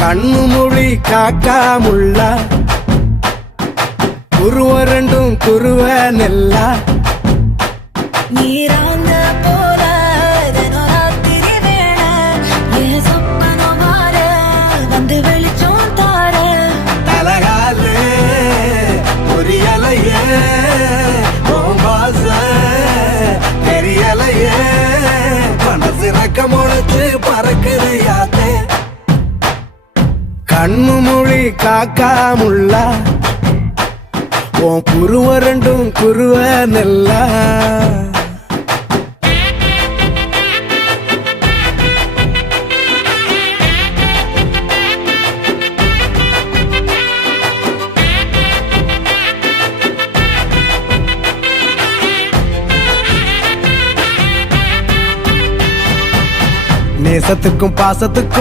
கண்ணு மொழி காக்காமுள்ள குருவ ரெண்டும் குருவ நெல்லா நீராங்க போல ராத்திரி வேள என் சொப்பனம் மாற வந்து வெளிச்சம் தார தலகாலே புரியலையே பாச தெரியலையே மனசு ரக்க முளைச்சு பறக்குது யாத்தே கண்ணு மொழி காக்காமுள்ள உன் குருவ ரெண்டும் குருவ நெல்லா நேசத்துக்கும் பாசத்துக்கும்